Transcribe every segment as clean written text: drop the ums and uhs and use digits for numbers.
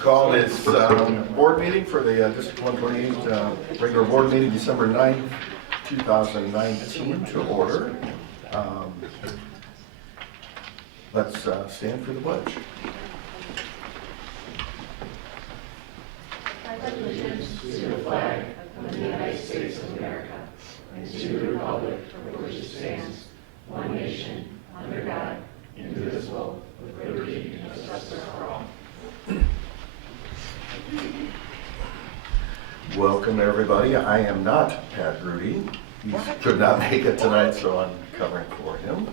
Call this board meeting for the District 128 regular board meeting, December 9th, 2019 to order. Let's stand for the pledge. I pledge allegiance to the flag of the United States of America and to the republic for which it stands, one nation, under God, indivisible, with liberty and justice for all. Welcome, everybody. I am not Pat Rudy. He could not make it tonight, so I'm covering for him.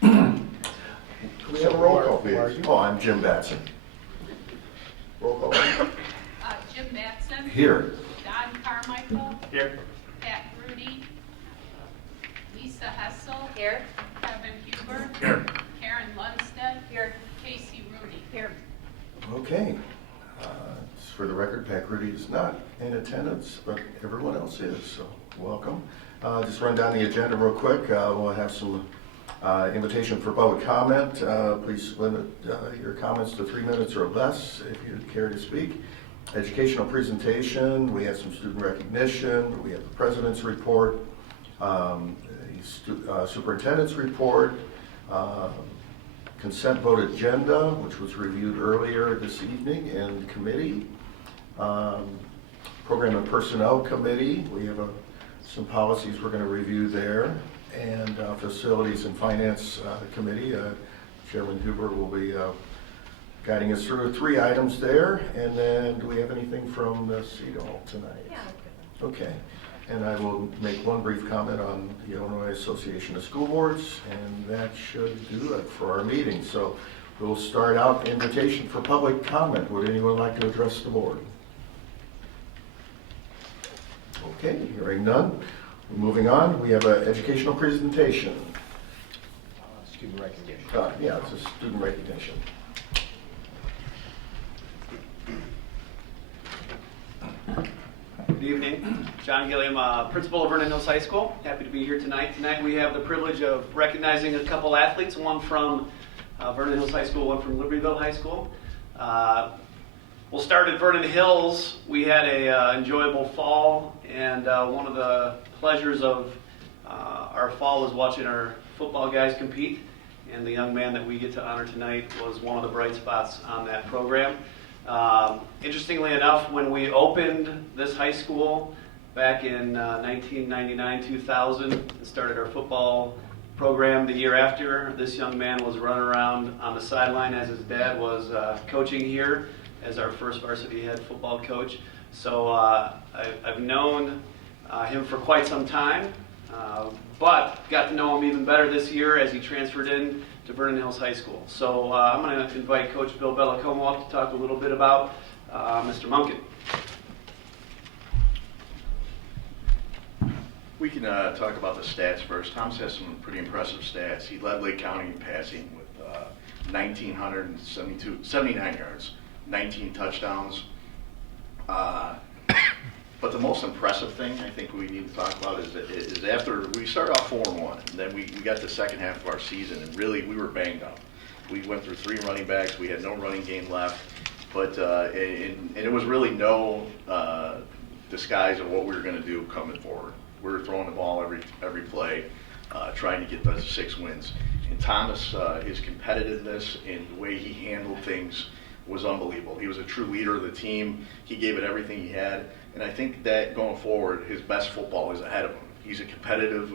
Can we have a roll call, please? Oh, I'm Jim Batson. Roll call. Jim Batson. Here. Don Carmichael. Here. Pat Rudy. Lisa Hessel. Here. Kevin Huber. Here. Karen Lundstedt. Here. Casey Rudy. Here. Okay. For the record, Pat Rudy is not in attendance, but everyone else is, so welcome. Just run down the agenda real quick. We'll have some invitation for public comment. Please limit your comments to 3 minutes or less if you care to speak. Educational presentation, we have some student recognition, we have the president's report, superintendent's report, consent vote agenda, which was reviewed earlier this evening in committee. Program and Personnel Committee, we have some policies we're going to review there. And Facilities and Finance Committee, Chairman Huber will be guiding us through 3 items there. And then do we have anything from the CEDAW tonight? Yeah. Okay. And I will make one brief comment on the Illinois Association of School Boards, and that should do it for our meeting. So we'll start out invitation for public comment. Would anyone like to address the board? Okay, hearing none. Moving on, we have an educational presentation. Student recognition. Yeah, it's a student recognition. Good evening. John Gilliam, principal of Vernon Hills High School. Happy to be here tonight. Tonight we have the privilege of recognizing a couple athletes, one from Vernon Hills High School, one from Libertyville High School. We'll start at Vernon Hills. We had a enjoyable fall, and one of the pleasures of our fall was watching our football guys compete, and the young man that we get to honor tonight was one of the bright spots on that program. Interestingly enough, when we opened this high school back in 1999-2000 and started our football program the year after, this young man was running around on the sideline as his dad was coaching here as our first varsity head football coach. So I've known him for quite some time, but got to know him even better this year as he transferred in to Vernon Hills High School. So I'm going to invite Coach Bill Bellacomo up to talk a little bit about Mr. Munkin. We can talk about the stats first. Thomas has some pretty impressive stats. He led Lake County in passing with 1,979 yards, 19 touchdowns. But the most impressive thing I think we need to talk about is after we started off 4-1, and then we got the second half of our season, and really we were banged up. We went through 3 running backs. We had no running game left, but and it was really no disguise of what we were going to do coming forward. We were throwing the ball every play, trying to get the 6 wins. And Thomas, his competitiveness and the way he handled things was unbelievable. He was a true leader of the team. He gave it everything he had. And I think that going forward, his best football is ahead of him. He's a competitive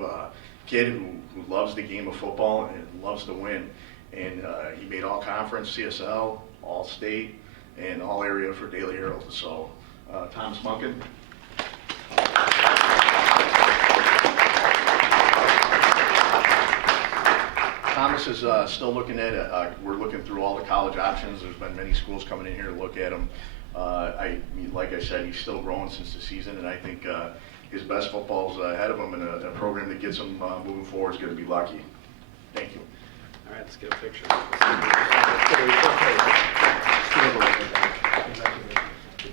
kid who loves the game of football and loves to win. And he made all conference, CSL, all state, and all area for Daily Herald. So Thomas Munkin. Thomas is still looking at it. We're looking through all the college options. There's been many schools coming in here to look at him. Like I said, he's still growing since the season, and I think his best football's ahead of him, and a program that gets him moving forward is going to be lucky. Thank you. All right, let's get a picture. Good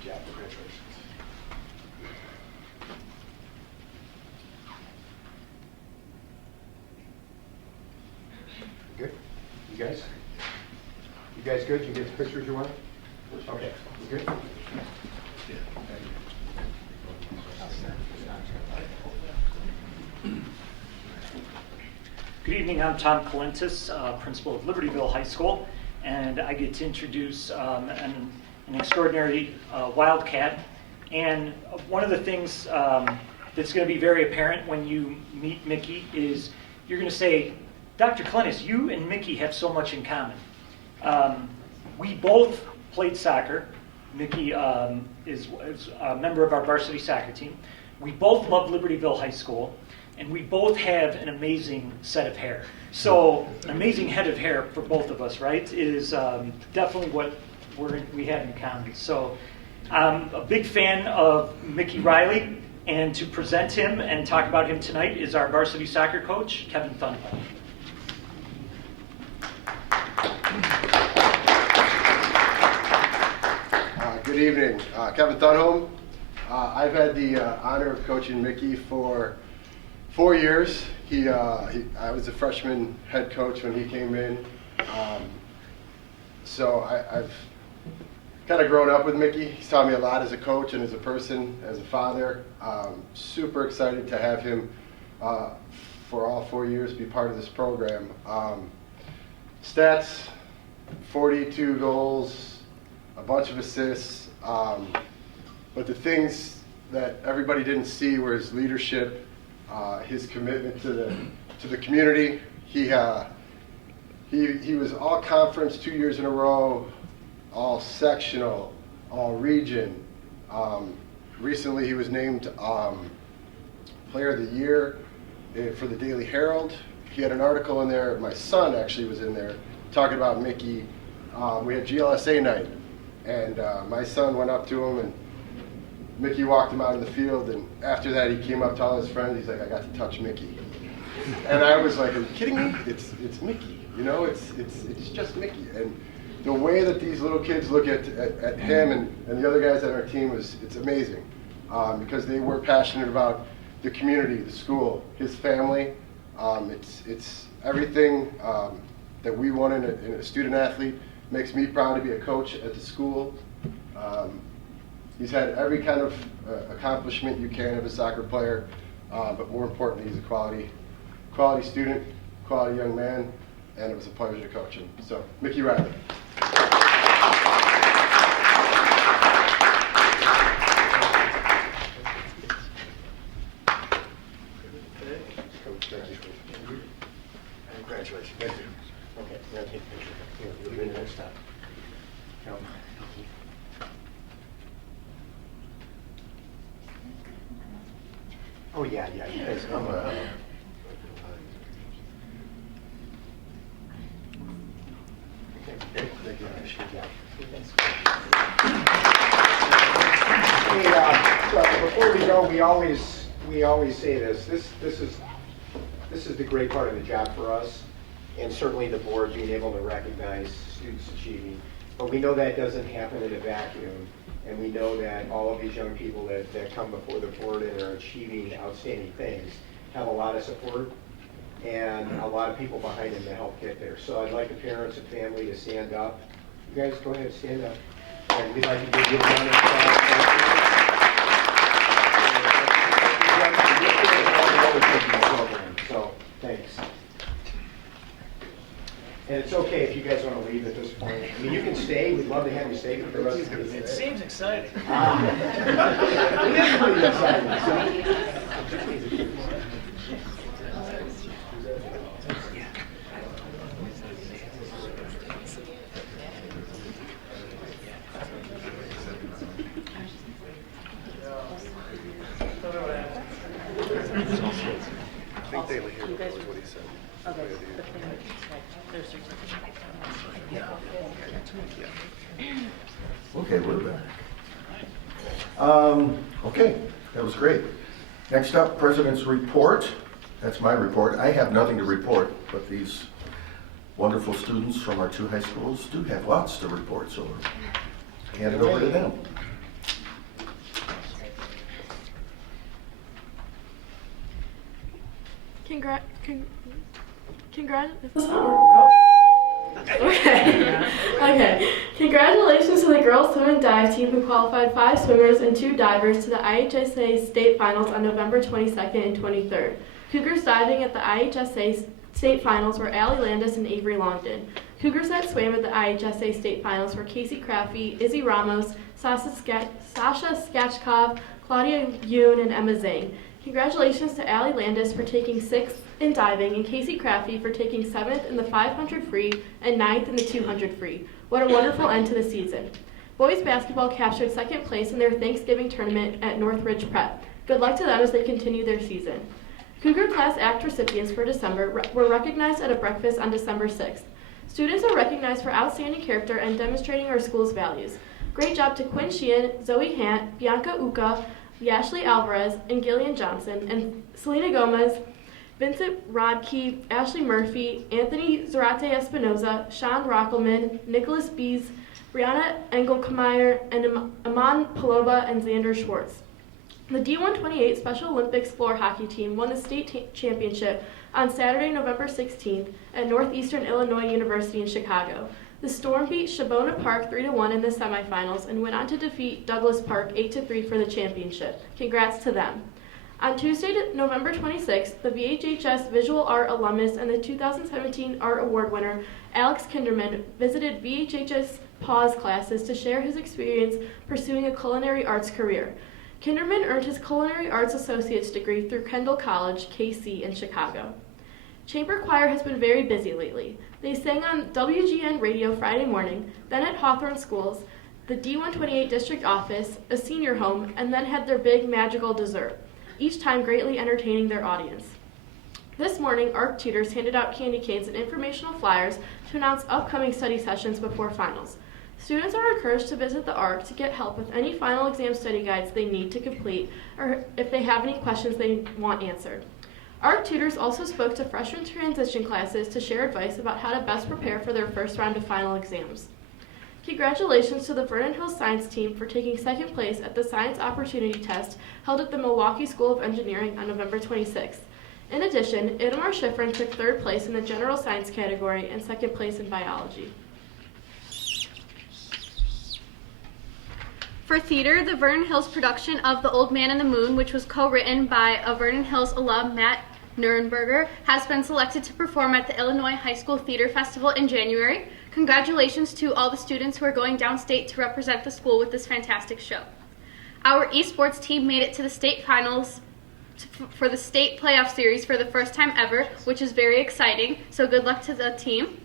job. Congratulations. Good? You guys? You guys good? You get the pictures you want? Okay, you good? Good evening, I'm Tom Colentis, principal of Libertyville High School, and I get to introduce an extraordinary Wildcat. And one of the things that's going to be very apparent when you meet Mickey is you're going to say, Dr. Colentis, you and Mickey have so much in common. We both played soccer. Mickey is a member of our varsity soccer team. We both love Libertyville High School. And we both have an amazing set of hair. So an amazing head of hair for both of us, right, is definitely what we have in common. So I'm a big fan of Mickey Riley, and to present him and talk about him tonight is our varsity soccer coach, Kevin Thunholm. Good evening. Kevin Thunholm. I've had the honor of coaching Mickey for 4 years. I was a freshman head coach when he came in. So I've kind of grown up with Mickey. He's taught me a lot as a coach and as a person, as a father. Super excited to have him for all 4 years be part of this program. Stats, 42 goals, a bunch of assists. But the things that everybody didn't see were his leadership, his commitment to the community. He was all conference 2 years in a row, all sectional, all region. Recently he was named Player of the Year for the Daily Herald. He had an article in there, my son actually was in there, talking about Mickey. We had GLSA night, and my son went up to him, and Mickey walked him out in the field, and after that he came up to all his friends. He's like, I got to touch Mickey. And I was like, are you kidding me? It's Mickey, you know, it's just Mickey. And the way that these little kids look at him and the other guys on our team it's amazing, because they were passionate about the community, the school, his family. It's everything that we want in a student athlete. Makes me proud to be a coach at the school. He's had every kind of accomplishment you can of a soccer player, but more importantly, he's a quality student, quality young man, and it was a pleasure to coach him. So, Mickey Riley. Congratulations. Thank you. Okay, we're going to take a picture. Here, you'll be in next time. Come. Oh, yeah, you guys come. Okay, thank you. Hey, before we go, we always say this. This is the great part of the job for us, and certainly the board being able to recognize students achieving. But we know that doesn't happen in a vacuum, and we know that all of these young people that come before the board and are achieving outstanding things have a lot of support and a lot of people behind them to help get there. So I'd like the parents and family to stand up. You guys go ahead and stand up. And we'd like to give you a round of applause. So, thanks. And it's okay if you guys want to leave at this point. I mean, you can stay. We'd love to have you stay for the rest of the evening. It seems exciting. It is pretty exciting. I think Daily Hero knows what he said. Okay. Okay, we're back. Okay, that was great. Next up, President's Report. That's my report. I have nothing to report, but these wonderful students from our two high schools do have lots to report, so we'll hand it over to them. Okay. Okay. Congratulations to the girls swim and dive team who qualified 5 swimmers and 2 divers to the IHSA State Finals on November 22nd and 23rd. Cougars diving at the IHSA State Finals were Allie Landis and Avery Longden. Cougars that swam at the IHSA State Finals were Casey Craffey, Izzy Ramos, Sasha Skachkov, Claudia Yoon, and Emma Zhang. Congratulations to Allie Landis for taking 6th in diving and Casey Craffey for taking 7th in the 500 free and 9th in the 200 free. What a wonderful end to the season. Boys basketball captured 2nd place in their Thanksgiving tournament at Northridge Prep. Good luck to them as they continue their season. Cougar Class Act recipients for December were recognized at a breakfast on December 6th. Students are recognized for outstanding character and demonstrating our school's values. Great job to Quinn Sheehan, Zoe Hant, Bianca Uka, Ashley Alvarez, and Gilliam Johnson, and Selena Gomez, Vincent Rodkey, Ashley Murphy, Anthony Zarate Espinoza, Sean Rockelman, Nicholas Bees, Brianna Engelkemeyer, and Aman Paloba and Xander Schwartz. The D128 Special Olympics floor hockey team won the state championship on Saturday, November 16th at Northeastern Illinois University in Chicago. The Storm beat Shabona Park 3-1 in the semifinals and went on to defeat Douglas Park 8-3 for the championship. Congrats to them. On Tuesday, November 26th, the VHHS Visual Art alumnus and the 2017 Art Award winner, Alex Kinderman, visited VHHS Pause classes to share his experience pursuing a culinary arts career. Kinderman earned his Culinary Arts Associate's degree through Kendall College, KC, in Chicago. Chamber Choir has been very busy lately. They sang on WGN Radio Friday morning, then at Hawthorne Schools, the D128 district office, a senior home, and then had their big magical dessert, each time greatly entertaining their audience. This morning, ARC tutors handed out candy canes and informational flyers to announce upcoming study sessions before finals. Students are encouraged to visit the ARC to get help with any final exam study guides they need to complete or if they have any questions they want answered. ARC tutors also spoke to freshman transition classes to share advice about how to best prepare for their first round of final exams. Congratulations to the Vernon Hills Science team for taking 2nd place at the Science Opportunity Test held at the Milwaukee School of Engineering on November 26th. In addition, Itamar Schifrin took 3rd place in the General Science category and 2nd place in Biology. For theater, the Vernon Hills production of The Old Man and the Moon, which was co-written by a Vernon Hills alum, Matt Nurenberger, has been selected to perform at the Illinois High School Theater Festival in January. Congratulations to all the students who are going downstate to represent the school with this fantastic show. Our esports team made it to the state finals for the state playoff series for the first time ever, which is very exciting, so good luck to the team.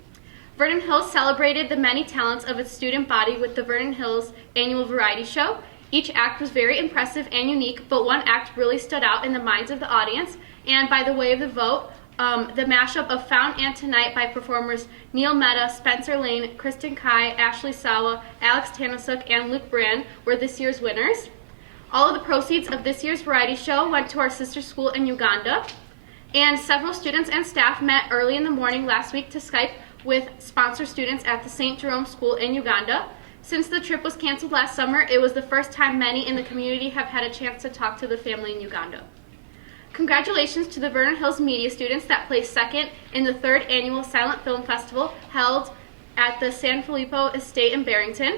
Vernon Hills celebrated the many talents of its student body with the Vernon Hills annual variety show. Each act was very impressive and unique, but one act really stood out in the minds of the audience, and by the way of the vote, the mashup of Found and Tonight by performers Neil Mehta, Spencer Lane, Kristen Kai, Ashley Sawa, Alex Tanasuk, and Luke Brand were this year's winners. All of the proceeds of this year's variety show went to our sister school in Uganda, and several students and staff met early in the morning last week to Skype with sponsor students at the St. Jerome School in Uganda. Since the trip was canceled last summer, it was the first time many in the community have had a chance to talk to the family in Uganda. Congratulations to the Vernon Hills media students that placed 2nd in the 3rd annual Silent Film Festival held at the San Filippo Estate in Barrington.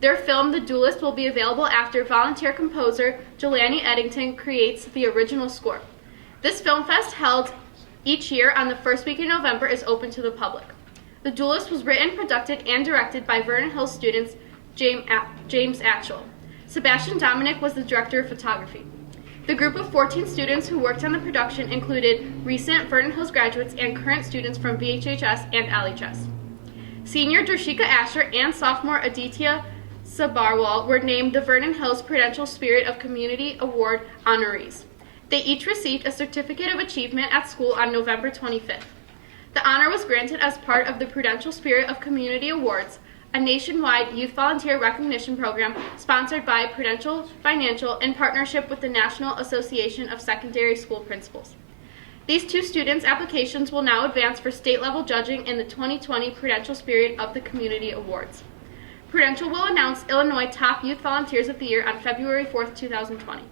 Their film, The Duelist, will be available after volunteer composer Jelani Eddington creates the original score. This film fest, held each year on the first week in November, is open to the public. The Duelist was written, produced, and directed by Vernon Hills students James Atchell. Sebastian Dominic was the director of photography. The group of 14 students who worked on the production included recent Vernon Hills graduates and current students from VHHS and LHS. Senior Drashika Asher and sophomore Aditya Sabarwal were named the Vernon Hills Prudential Spirit of Community Award honorees. They each received a Certificate of Achievement at school on November 25th. The honor was granted as part of the Prudential Spirit of Community Awards, a nationwide youth volunteer recognition program sponsored by Prudential Financial in partnership with the National Association of Secondary School Principals. These 2 students' applications will now advance for state-level judging in the 2020 Prudential Spirit of the Community Awards. Prudential will announce Illinois Top Youth Volunteers of the Year on February 4th, 2020.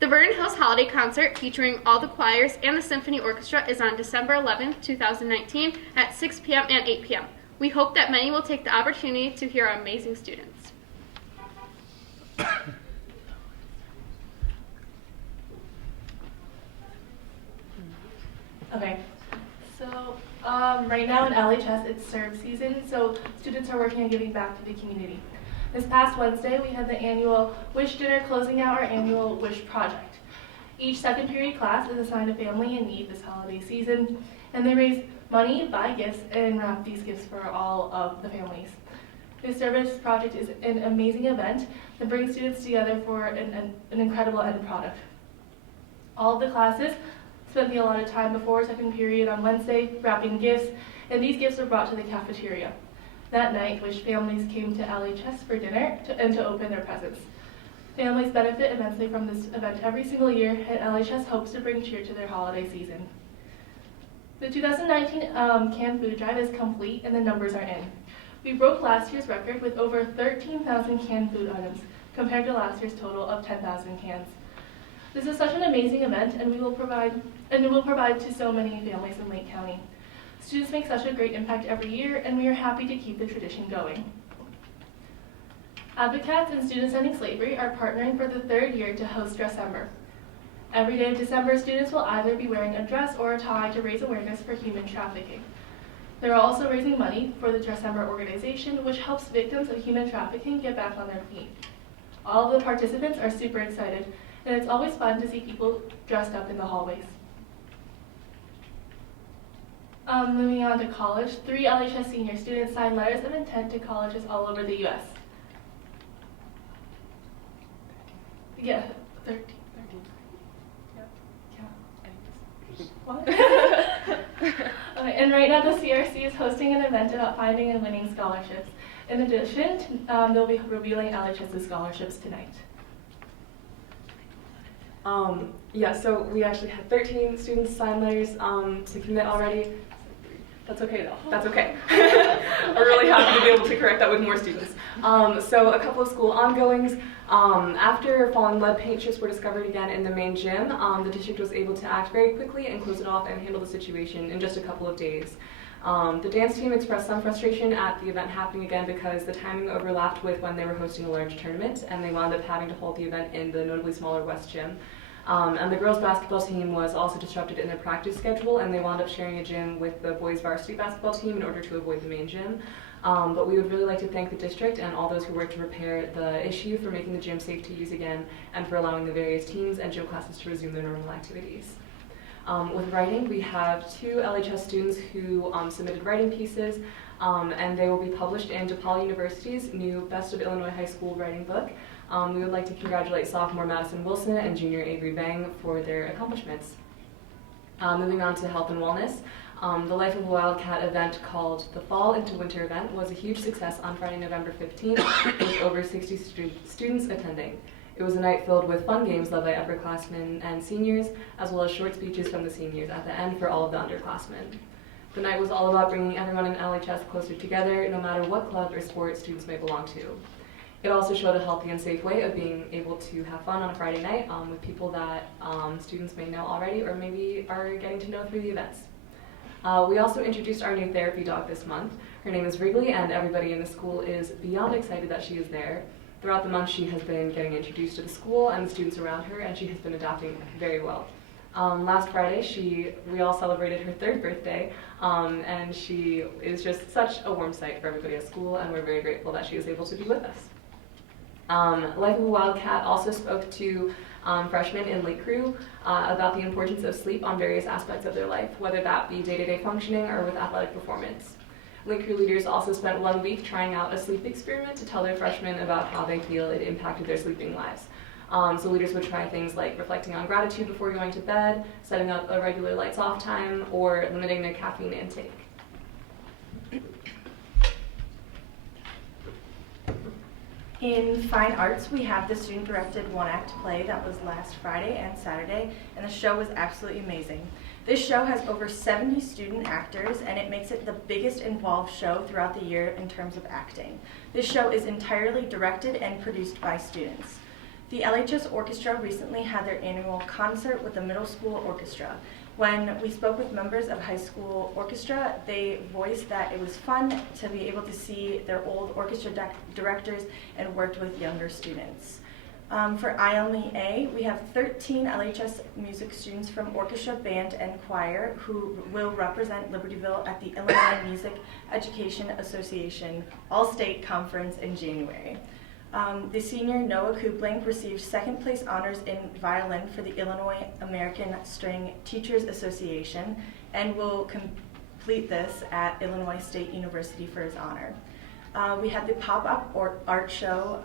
The Vernon Hills Holiday Concert, featuring all the choirs and the Symphony Orchestra, is on December 11th, 2019 at 6 p.m. and 8 p.m. We hope that many will take the opportunity to hear our amazing students. Okay, so right now in LHS it's serve season, so students are working on giving back to the community. This past Wednesday we had the annual Wish Dinner closing out our annual Wish Project. Each second period class is assigned a family in need this holiday season, and they raise money, buy gifts, and wrap these gifts for all of the families. This service project is an amazing event that brings students together for an incredible end product. All of the classes spent the allotted time before second period on Wednesday wrapping gifts, and these gifts were brought to the cafeteria. That night, Wish families came to LHS for dinner and to open their presents. Families benefit immensely from this event every single year, and LHS hopes to bring cheer to their holiday season. The 2019 canned food drive is complete and the numbers are in. We broke last year's record with over 13,000 canned food items, compared to last year's total of 10,000 cans. This is such an amazing event, and it will provide to so many families in Lake County. Students make such a great impact every year, and we are happy to keep the tradition going. Advocates and Students Ending Slavery are partnering for the third year to host Dressember. Every day of December, students will either be wearing a dress or a tie to raise awareness for human trafficking. They're also raising money for the Dressember organization, which helps victims of human trafficking get back on their feet. All of the participants are super excited, and it's always fun to see people dressed up in the hallways. Moving on to college, 3 LHS senior students signed letters of intent to colleges all over the U.S. Yeah, 13. Yeah. What? Okay, and right now the CRC is hosting an event about finding and winning scholarships. In addition, they'll be revealing LHS's scholarships tonight. Yeah, so we actually had 13 students sign letters to commit already. That's okay though, that's okay. We're really happy to be able to correct that with more students. So a couple of school ongoings. After falling lead paint chips were discovered again in the main gym, the district was able to act very quickly and close it off and handle the situation in just a couple of days. The dance team expressed some frustration at the event happening again because the timing overlapped with when they were hosting a large tournament, and they wound up having to hold the event in the notably smaller West Gym. And the girls' basketball team was also disrupted in their practice schedule, and they wound up sharing a gym with the boys' varsity basketball team in order to avoid the main gym. But we would really like to thank the district and all those who worked to repair the issue for making the gym safe to use again and for allowing the various teams and gym classes to resume their normal activities. With writing, we have 2 LHS students who submitted writing pieces, and they will be published in DePaul University's new Best of Illinois High School writing book. We would like to congratulate sophomore Madison Wilson and junior Avery Bang for their accomplishments. Moving on to health and wellness, the Life of a Wildcat event called the Fall into Winter event was a huge success on Friday, November 15th, with over 60 students attending. It was a night filled with fun games led by upperclassmen and seniors, as well as short speeches from the seniors at the end for all of the underclassmen. The night was all about bringing everyone in LHS closer together, no matter what club or sport students may belong to. It also showed a healthy and safe way of being able to have fun on a Friday night with people that students may know already or maybe are getting to know through the events. We also introduced our new therapy dog this month. Her name is Wrigley, and everybody in the school is beyond excited that she is there. Throughout the month, she has been getting introduced to the school and the students around her, and she has been adapting very well. Last Friday, we all celebrated her 3rd birthday, and she is just such a warm sight for everybody at school, and we're very grateful that she is able to be with us. Life of a Wildcat also spoke to freshmen in Lake Crew about the importance of sleep on various aspects of their life, whether that be day-to-day functioning or with athletic performance. Lake Crew leaders also spent 1 week trying out a sleep experiment to tell their freshmen about how they feel it impacted their sleeping lives. So leaders would try things like reflecting on gratitude before going to bed, setting up a regular lights off time, or limiting their caffeine intake. In fine arts, we have the student-directed one-act play that was last Friday and Saturday, and the show was absolutely amazing. This show has over 70 student actors, and it makes it the biggest involved show throughout the year in terms of acting. This show is entirely directed and produced by students. The LHS Orchestra recently had their annual concert with the middle school orchestra. When we spoke with members of high school orchestra, they voiced that it was fun to be able to see their old orchestra directors and worked with younger students. For ILEA, we have 13 LHS music students from orchestra, band, and choir who will represent Libertyville at the Illinois Music Education Association All-State Conference in January. The senior Noah Kupling received second place honors in violin for the Illinois American String Teachers Association and will complete this at Illinois State University for his honor. We had the pop-up art show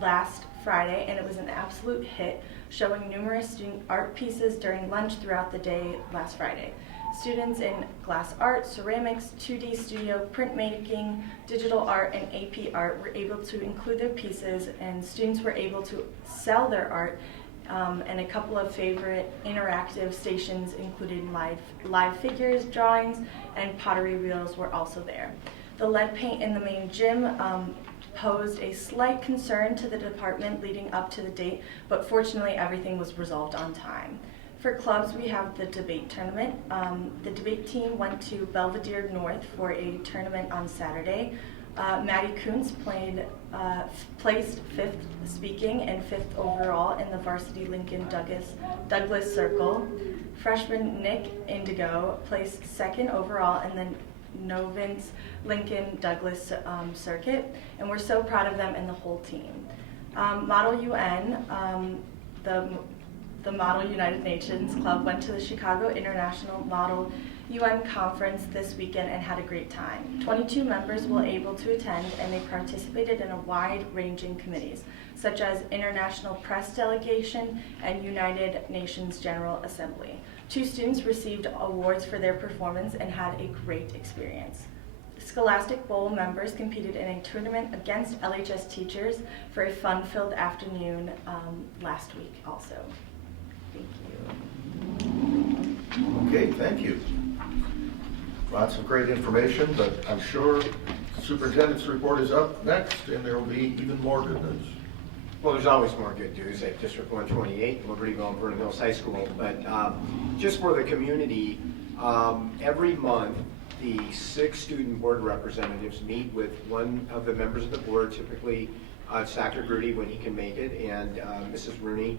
last Friday, and it was an absolute hit, showing numerous student art pieces during lunch throughout the day last Friday. Students in glass art, ceramics, 2D studio, printmaking, digital art, and AP art were able to include their pieces, and students were able to sell their art, and a couple of favorite interactive stations included live figures, drawings, and pottery wheels were also there. The lead paint in the main gym posed a slight concern to the department leading up to the date, but fortunately everything was resolved on time. For clubs, we have the debate tournament. The debate team went to Belvedere North for a tournament on Saturday. Maddie Kuntz placed 5th speaking and 5th overall in the varsity Lincoln Douglas Circle. Freshman Nick Indigo placed 2nd overall in the Novins Lincoln Douglas circuit, and we're so proud of them and the whole team. Model UN, the Model United Nations Club went to the Chicago International Model UN Conference this weekend and had a great time. 22 members were able to attend, and they participated in a wide-ranging committees, such as International Press Delegation and United Nations General Assembly. 2 students received awards for their performance and had a great experience. Scholastic Bowl members competed in a tournament against LHS teachers for a fun-filled afternoon last week also. Thank you. Okay, thank you. Lots of great information, but I'm sure the superintendent's report is up next, and there will be even more good news. Well, there's always more good news at District 128, Libertyville and Vernon Hills High School. But just for the community, every month the 6 student board representatives meet with one of the members of the board. Typically, it's Dr. Grudy when he can make it, and Mrs. Rooney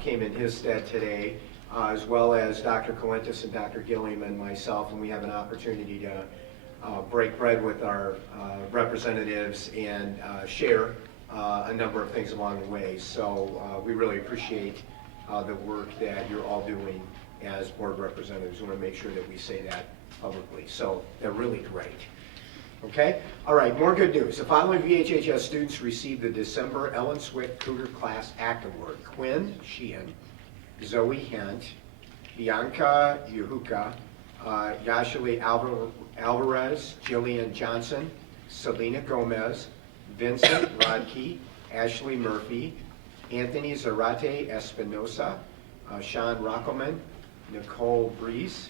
came in his stead today, as well as Dr. Colentus and Dr. Gilliam and myself, and we have an opportunity to break bread with our representatives and share a number of things along the way. So we really appreciate the work that you're all doing as board representatives. We want to make sure that we say that publicly. So they're really great. Okay? All right, more good news. The following VHHS students received the December Ellen Swick Cougar Class Act Award. Quinn Sheehan, Zoe Hent, Bianca Yuhuka, Yashali Alvarez, Jillian Johnson, Selena Gomez, Vincent Rodkey, Ashley Murphy, Anthony Zarate Espinosa, Sean Rockelman, Nicole Brees,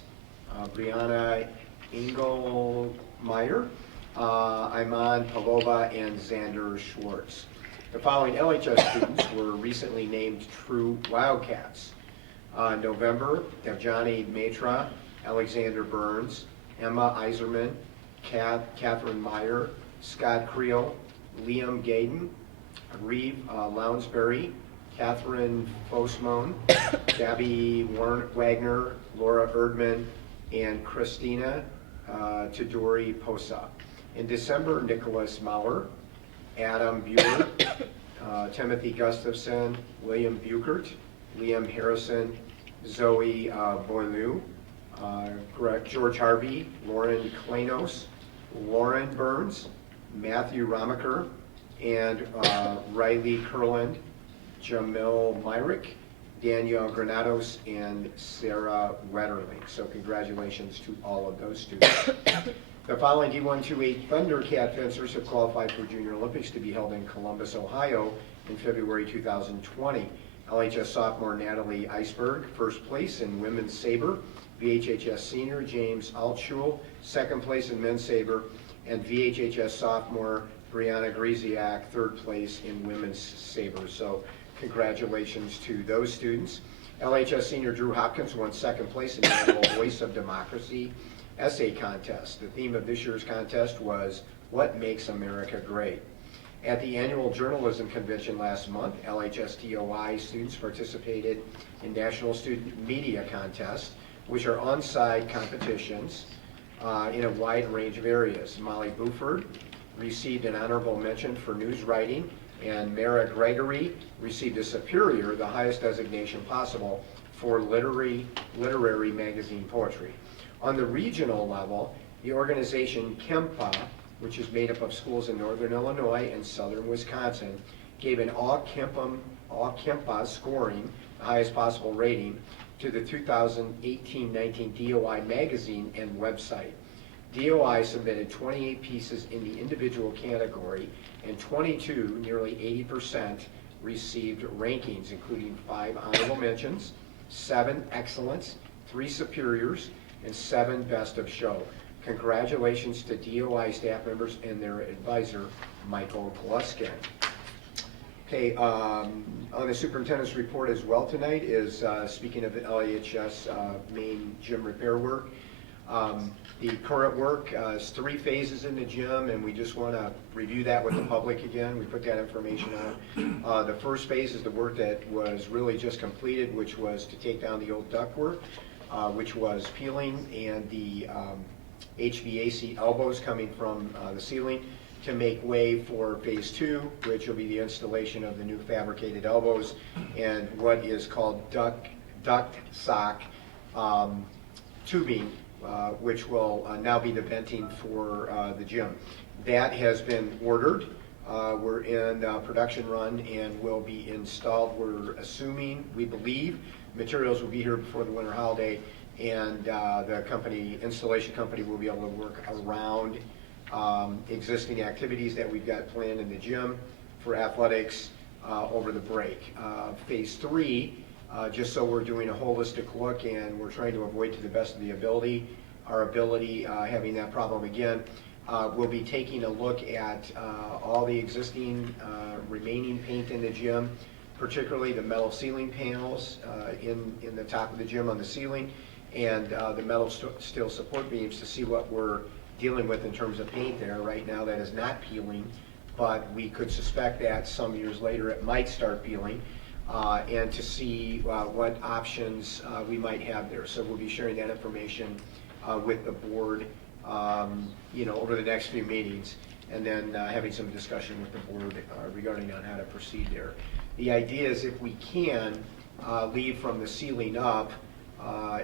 Brianna Engelmeyer, Iman Palova, and Xander Schwartz. The following LHS students were recently named True Wildcats. November, Devjani Matra, Alexander Burns, Emma Iserman, Catherine Meyer, Scott Creel, Liam Gaden, Reeve Lounsbury, Catherine Fosmone, Gabby Wagner, Laura Erdman, and Christina Tadori Posa. In December, Nicholas Maurer, Adam Buer, Timothy Gustafson, William Buchert, Liam Harrison, Zoe Boileau, George Harvey, Lauren Klanos, Lauren Burns, Matthew Ramaker, and Riley Kurland, Jamil Myrick, Danielle Granados, and Sarah Wetterling. So congratulations to all of those students. The following D128 Thundercat fencers have qualified for Junior Olympics to be held in Columbus, Ohio in February 2020. LHS sophomore Natalie Iceberg, first place in women's saber. VHHS senior James Altschul, second place in men's saber. And VHHS sophomore Brianna Griziak, third place in women's saber. So congratulations to those students. LHS senior Drew Hopkins won second place in the annual Voice of Democracy essay contest. The theme of this year's contest was What Makes America Great? At the annual journalism convention last month, LHS TOI students participated in National Student Media Contests, which are on-site competitions in a wide range of areas. Molly Buford received an honorable mention for news writing, and Mara Gregory received a superior, the highest designation possible, for literary magazine poetry. On the regional level, the organization KEMPA, which is made up of schools in northern Illinois and southern Wisconsin, gave an all KEMPA scoring, the highest possible rating, to the 2018-19 DOI magazine and website. DOI submitted 28 pieces in the individual category, and 22, nearly 80%, received rankings, including 5 honorable mentions, 7 excellents, 3 superiors, and 7 best of show. Congratulations to DOI staff members and their advisor, Michael Gluskin. Okay, on the superintendent's report as well tonight is, speaking of the LHS main gym repair work, the current work is 3 phases in the gym, and we just want to review that with the public again. We put that information out. The first phase is the work that was really just completed, which was to take down the old ductwork, which was peeling, and the HVAC elbows coming from the ceiling to make way for phase 2, which will be the installation of the new fabricated elbows and what is called duct sock tubing, which will now be the venting for the gym. That has been ordered. We're in production run and will be installed. We're assuming, we believe, materials will be here before the winter holiday, and the installation company will be able to work around existing activities that we've got planned in the gym for athletics over the break. Phase 3, just so we're doing a holistic look and we're trying to avoid to the best of our ability having that problem again, we'll be taking a look at all the existing remaining paint in the gym, particularly the metal ceiling panels in the top of the gym on the ceiling, and the metal steel support beams, to see what we're dealing with in terms of paint there. Right now that is not peeling, but we could suspect that some years later it might start peeling, and to see what options we might have there. So we'll be sharing that information with the board over the next few meetings, and then having some discussion with the board regarding on how to proceed there. The idea is, if we can, leave from the ceiling up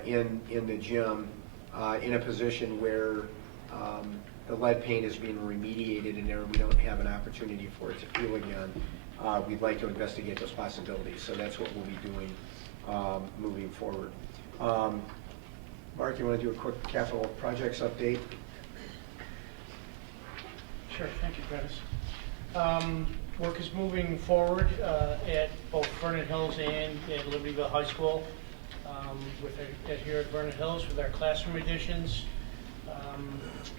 in the gym in a position where the lead paint is being remediated in there and we don't have an opportunity for it to peel again. We'd like to investigate those possibilities, so that's what we'll be doing moving forward. Mark, you want to do a quick capital projects update? Sure, thank you, Travis. Work is moving forward at both Vernon Hills and at Libertyville High School. Here at Vernon Hills with our classroom additions.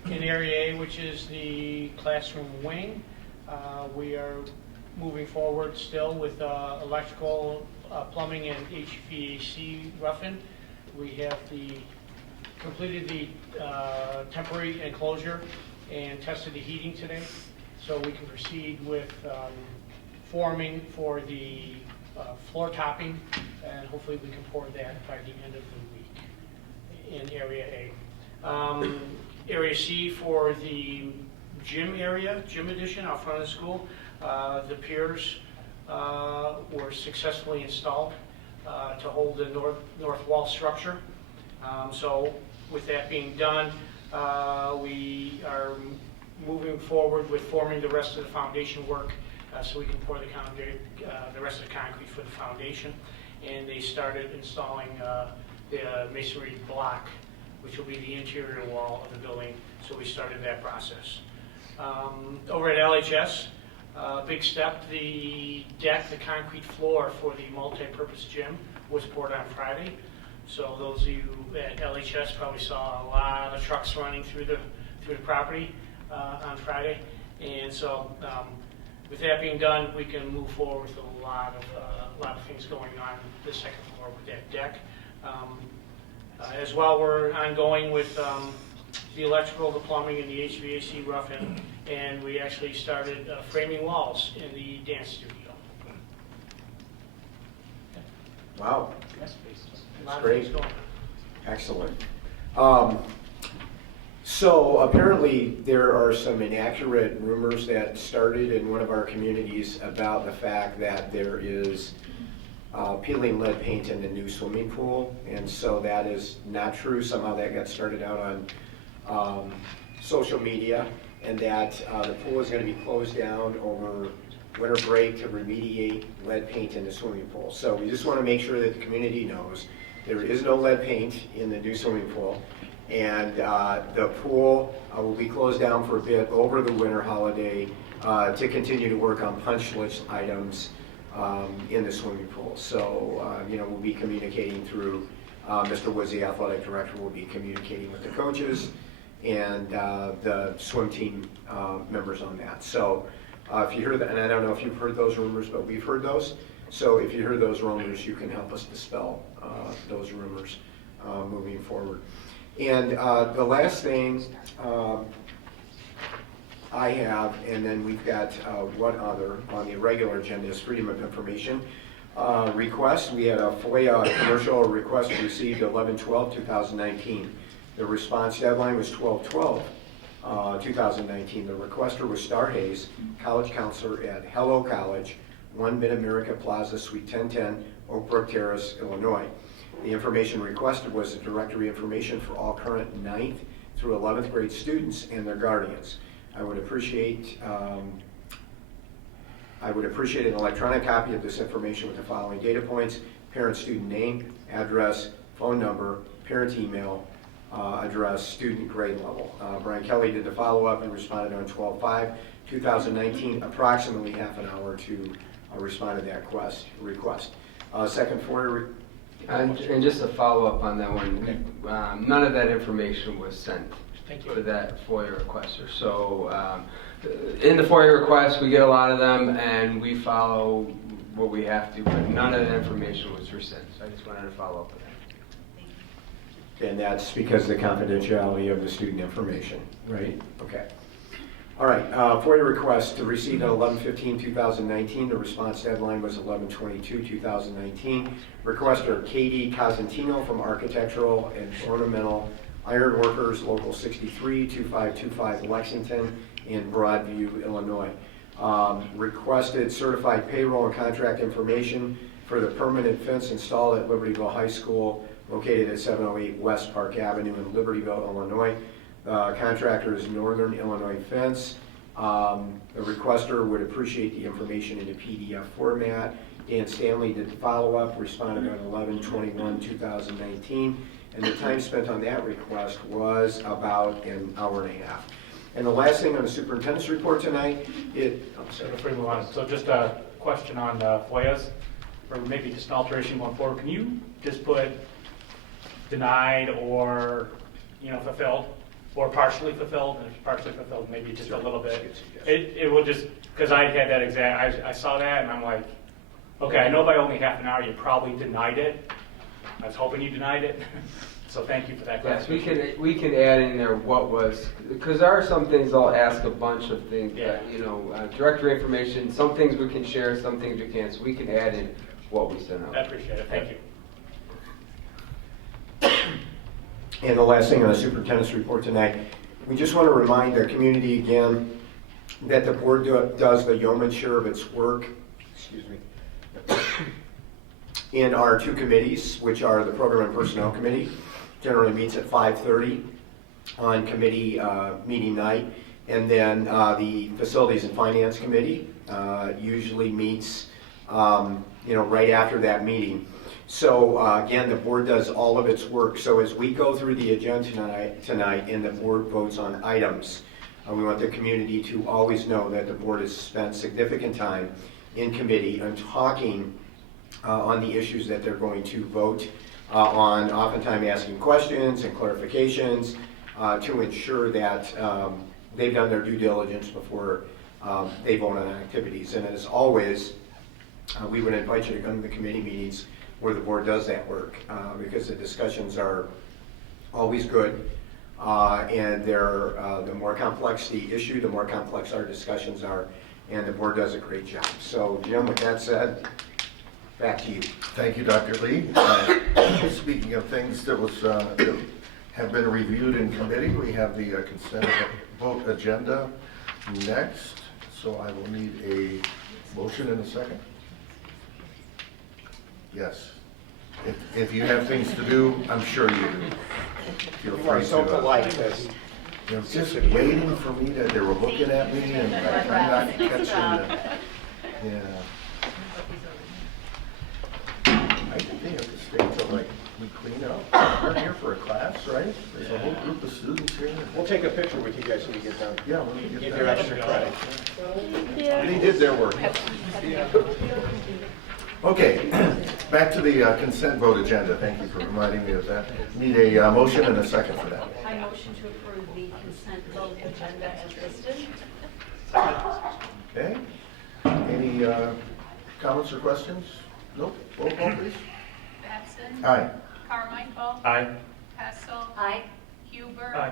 In Area A, which is the classroom wing, we are moving forward still with electrical, plumbing, and HVAC roughing. We have completed the temporary enclosure and tested the heating today, so we can proceed with forming for the floor topping, and hopefully we can pour that by the end of the week in Area A. Area C for the gym addition out front of the school. The piers were successfully installed to hold the north wall structure. So with that being done, we are moving forward with forming the rest of the foundation work so we can pour the rest of the concrete for the foundation. And they started installing the masonry block, which will be the interior wall of the building. So we started that process. Over at LHS, big step, the concrete floor for the multi-purpose gym was poured on Friday. So those of you at LHS probably saw a lot of trucks running through the property on Friday. And so with that being done, we can move forward with a lot of things going on the second floor with that deck. As well, we're ongoing with the electrical, the plumbing, and the HVAC roughing, and we actually started framing walls in the dance studio. Wow, A lot that's of great. things going on. Excellent. So apparently there are some inaccurate rumors that started in one of our communities about the fact that there is peeling lead paint in the new swimming pool, and so that is not true. Somehow that got started out on social media, and that the pool is going to be closed down over winter break to remediate lead paint in the swimming pool. So we just want to make sure that the community knows there is no lead paint in the new swimming pool, and the pool will be closed down for a bit over the winter holiday to continue to work on punch list items in the swimming pool. So, we'll be communicating through Mr. Woods, the athletic director, will be communicating with the coaches and the swim team members on that. So, if you hear that, and I don't know if you've heard those rumors, but we've heard those. So, if you hear those rumors, you can help us dispel those rumors moving forward. And the last thing I have, and then we've got one other on the regular agenda, is freedom of information request. We had a FOIA commercial request received 11/12/2019. The response deadline was 12/12/2019. The requester was Star Hayes, college counselor at Hello College, 1 Mid-America Plaza, Suite 1010, Oak Brook Terrace, Illinois. The information requested was the directory information for all current 9th through 11th grade students and their guardians. I would appreciate an electronic copy of this information with the following data points: parent, student name, address, phone number, parent email, address, student grade level. Brian Kelly did the follow-up and responded on 12/5/2019, approximately half an hour to respond to that request. Second FOIA And just a follow-up on that one, none of that information was sent to that FOIA requester. So in the FOIA request, we get a lot of them, and we follow what we have to, but none of that information was sent. So I just wanted to follow up with that. And that's because of the confidentiality of the student information, right? Okay. All right, FOIA request to receive on 11/15/2019. The response deadline was 11/22/2019. Requester Katie Cosentino from Architectural and Ornamental Iron Workers, Local 63, 2525 Lexington in Broadview, Illinois. Requested certified payroll and contract information for the permanent fence installed at Libertyville High School, located at 708 West Park Avenue in Libertyville, Illinois. Contractor is Northern Illinois Fence. The requester would appreciate the information in a PDF format. Dan Stanley did follow-up, responded on 11/21/2019, and the time spent on that request was about an hour and a half. And the last thing on the superintendent's report tonight, Before we move on, so just a question on FOIAs, or maybe just an alteration going forward. Can you just put denied or, fulfilled? Or partially fulfilled, and if it's partially fulfilled, maybe just a little bit. It will just, because I had that I saw that and I'm like, okay, I know by only half an hour you probably denied it. I was hoping you denied it. So thank you for that. Yes, we can add in there what was, because there are some things I'll ask a bunch of things, directory information, some things we can share, some things we can't, so we can add in what we sent out. I appreciate it, thank you. And the last thing on the superintendent's report tonight, we just want to remind our community again that the board does the yeoman's share of its work, in our two committees, which are the Program and Personnel Committee, generally meets at 5:30 on committee meeting night, and then the Facilities and Finance Committee usually meets right after that meeting. So again, the board does all of its work. So as we go through the agenda tonight and the board votes on items, we want the community to always know that the board has spent significant time in committee on talking on the issues that they're going to vote on, oftentimes asking questions and clarifications to ensure that they've done their due diligence before they vote on activities. And as always, we would invite you to come to the committee meetings where the board does that work, because the discussions are always good. And they're, the more complex the issue, the more complex our discussions are, and the board does a great job. So Jim, with that said, back to you. Thank you, Dr. Lee. Speaking of things that have been reviewed in committee, we have the consent vote agenda next. So I will need a motion in a second. Yes. If you have things to do, I'm sure you do. Feel You are free so to. polite, Chris. You know, just waiting for me to, they were looking at me and I'm not catching the, yeah. I think they have to stay till like we clean up. We're here for a class, right? There's a whole group of students here. We'll take a picture with you guys when you get done. Yeah, when we get Give done. your extra credit. They did their work. Okay, back to the consent vote agenda. Thank you for reminding me of that. Need a motion and a second for that. I motion to approve the consent vote agenda as listed. Okay. Any comments or questions? Nope. Roll call, please. Batson. Aye. Carmichael. Aye. Hessel. Aye. Huber. Aye.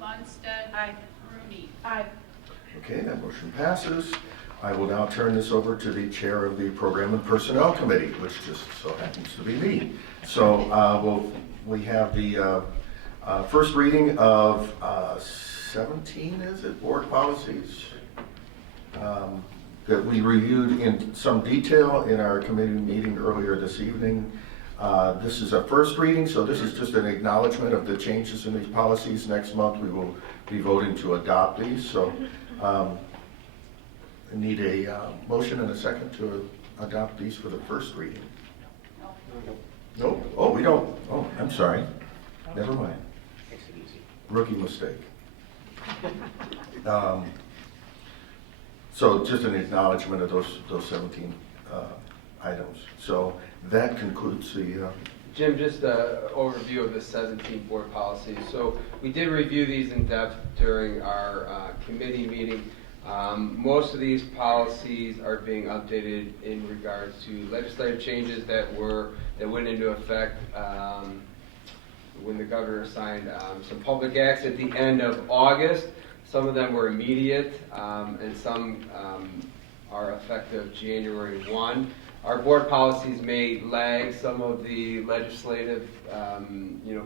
Lundstedt. Aye. Rooney. Aye. Okay, that motion passes. I will now turn this over to the chair of the Program and Personnel Committee, which just so happens to be me. So we have the first reading of 17, is it, board policies that we reviewed in some detail in our committee meeting earlier this evening. This is a first reading, so this is just an acknowledgement of the changes in these policies. Next month we will be voting to adopt these. So I need a motion and a second to adopt these for the first reading. No? Oh, we don't. Oh, I'm sorry. Never mind. Makes it easy. Rookie mistake. So just an acknowledgement of those 17 items. So that concludes the. Jim, just an overview of the 17 board policies. So we did review these in depth during our committee meeting. Most of these policies are being updated in regards to legislative changes that went into effect when the governor signed some public acts at the end of August. Some of them were immediate, and some are effective January 1. Our board policies may lag some of the legislative,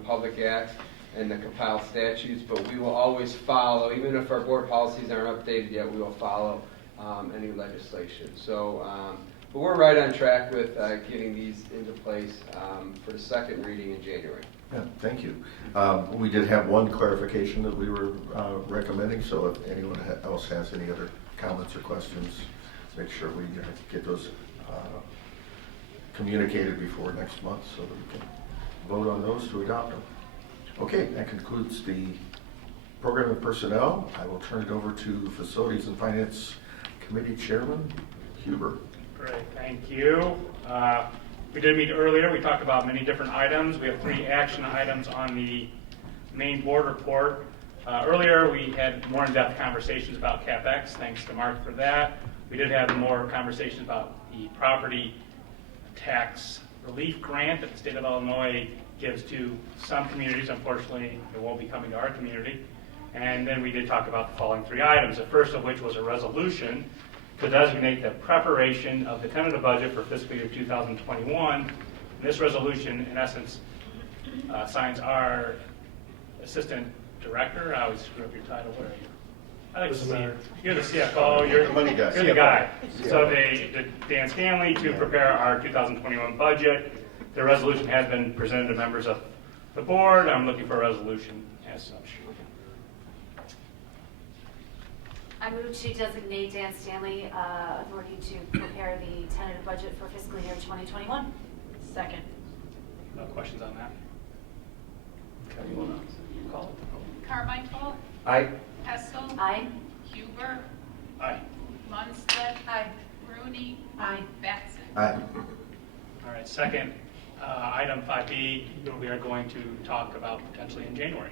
public acts and the compiled statutes, but we will always follow, even if our board policies aren't updated yet, we will follow any legislation. So, but we're right on track with getting these into place for the second reading in January. Yeah, thank you. We did have one clarification that we were recommending, so if anyone else has any other comments or questions, make sure we get those communicated before next month so that we can vote on those to adopt them. Okay, that concludes the Program and Personnel. I will turn it over to Facilities and Finance Committee Chairman Huber. Great, thank you. We did meet earlier. We talked about many different items. We have 3 action items on the main board report. Earlier, we had more in-depth conversations about CapEx. Thanks to Mark for that. We did have more conversations about the property tax relief grant that the state of Illinois gives to some communities. Unfortunately, it won't be coming to our community. And then we did talk about the following 3 items, the first of which was a resolution to designate the preparation of the tentative budget for fiscal year 2021. And this resolution, in essence, signs our assistant director. I always screw up your title. Where are you? I like to see you're the CFO. You're the money guy. You're the guy. So Dan Stanley to prepare our 2021 budget. The resolution has been presented to members of the board. I'm looking for a resolution as such. I move to designate Dan Stanley authority to prepare the tentative budget for fiscal year 2021. Second. No questions on that? Okay, you want to call it? Carmichael. Aye. Hessel. Aye. Huber. Aye. Lundstedt. Aye. Rooney. Aye. Batson. Aye. All right, second, item 5B, we are going to talk about potentially in January.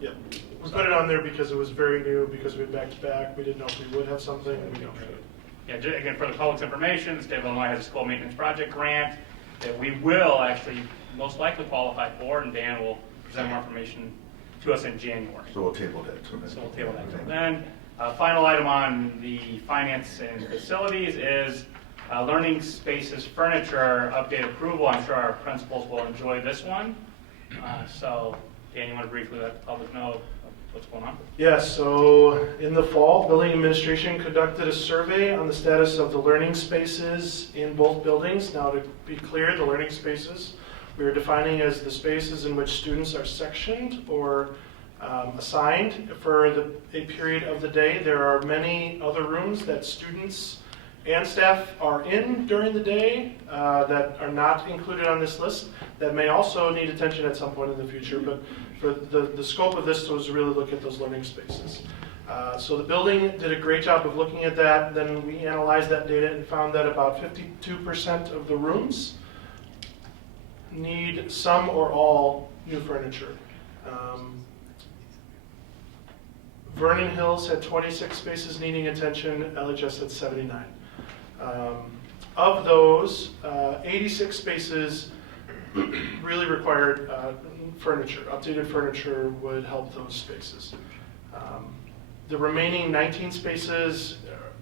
Yep. We put it on there because it was very new, because we had back-to-back. We didn't know if we would have something. We don't. Yeah, again, for the public's information, the state of Illinois has a school maintenance project grant that we will actually most likely qualify for, and Dan will present more information to us in January. So we'll table that. So we'll table that till then. Final item on the finance and facilities is learning spaces furniture update approval. I'm sure our principals will enjoy this one. So Dan, you want to briefly let the public know what's going on? Yes, so in the fall, building administration conducted a survey on the status of the learning spaces in both buildings. Now, to be clear, the learning spaces we are defining as the spaces in which students are sectioned or assigned for a period of the day. There are many other rooms that students and staff are in during the day that are not included on this list that may also need attention at some point in the future. But for the scope of this was to really look at those learning spaces. So the building did a great job of looking at that. Then we analyzed that data and found that about 52% of the rooms need some or all new furniture. Vernon Hills had 26 spaces needing attention, LHS had 79. Of those, 86 spaces really required furniture. Updated furniture would help those spaces. The remaining 19 spaces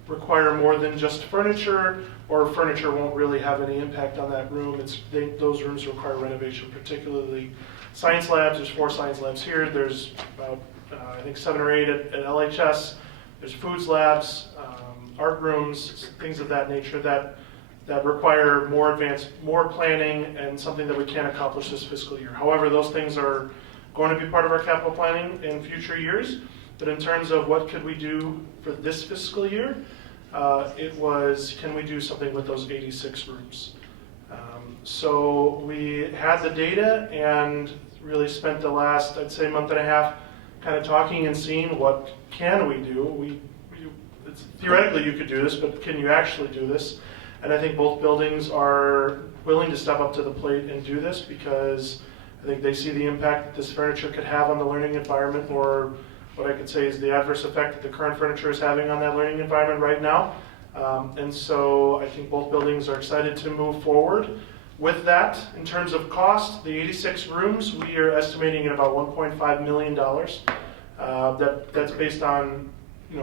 require more than just furniture, or furniture won't really have any impact on that room. Those rooms require renovation, particularly science labs. There's 4 science labs here. There's about, I think, 7 or 8 at LHS. There's foods labs, art rooms, things of that nature that require more advanced, more planning, and something that we can't accomplish this fiscal year. However, those things are going to be part of our capital planning in future years. But in terms of what could we do for this fiscal year, it was, can we do something with those 86 rooms? So we had the data and really spent the last, I'd say, month and a half kind of talking and seeing what can we do. Theoretically you could do this, but can you actually do this? And I think both buildings are willing to step up to the plate and do this, because I think they see the impact that this furniture could have on the learning environment, or what I could say is the adverse effect that the current furniture is having on that learning environment right now. And so I think both buildings are excited to move forward with that. In terms of cost, the 86 rooms, we are estimating at about $1.5 million. That's based on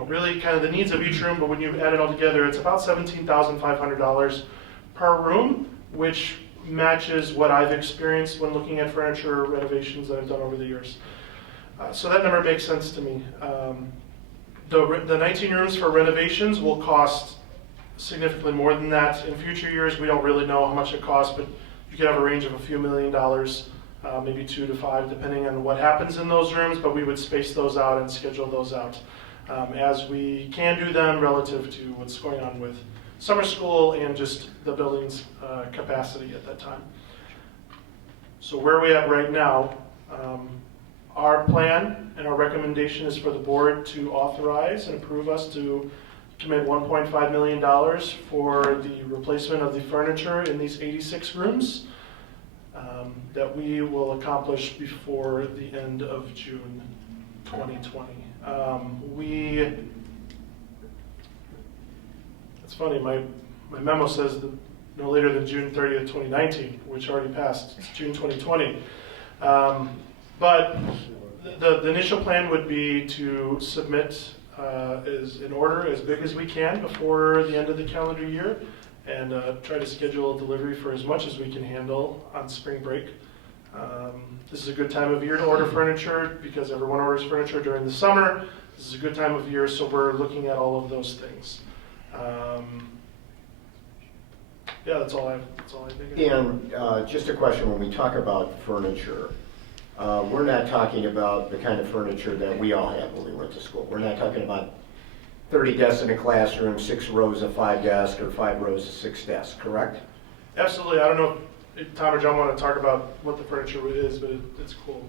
really kind of the needs of each room, but when you add it all together, it's about $17,500 per room, which matches what I've experienced when looking at furniture renovations that I've done over the years. So that number makes sense to me. The 19 rooms for renovations will cost significantly more than that. In future years, we don't really know how much it costs, but you could have a range of a few $1 million, maybe 2 to 5, depending on what happens in those rooms, but we would space those out and schedule those out as we can do them relative to what's going on with summer school and just the building's capacity at that time. So where are we at right now? Our plan and our recommendation is for the board to authorize and approve us to commit $1.5 million for the replacement of the furniture in these 86 rooms that we will accomplish before the end of June 2020. It's funny, my memo says that no later than June 30th, 2019, which already passed. It's June 2020. But the initial plan would be to submit is in order as big as we can before the end of the calendar year, and try to schedule a delivery for as much as we can handle on spring break. This is a good time of year to order furniture because everyone orders furniture during the summer. This is a good time of year, so we're looking at all of those things. Yeah, that's all I think. And just a question, when we talk about furniture, we're not talking about the kind of furniture that we all had when we went to school. We're not talking about 30 desks in a classroom, 6 rows of 5 desks, or 5 rows of 6 desks, correct? Absolutely. I don't know if Tom or John want to talk about what the furniture is, but it's cool.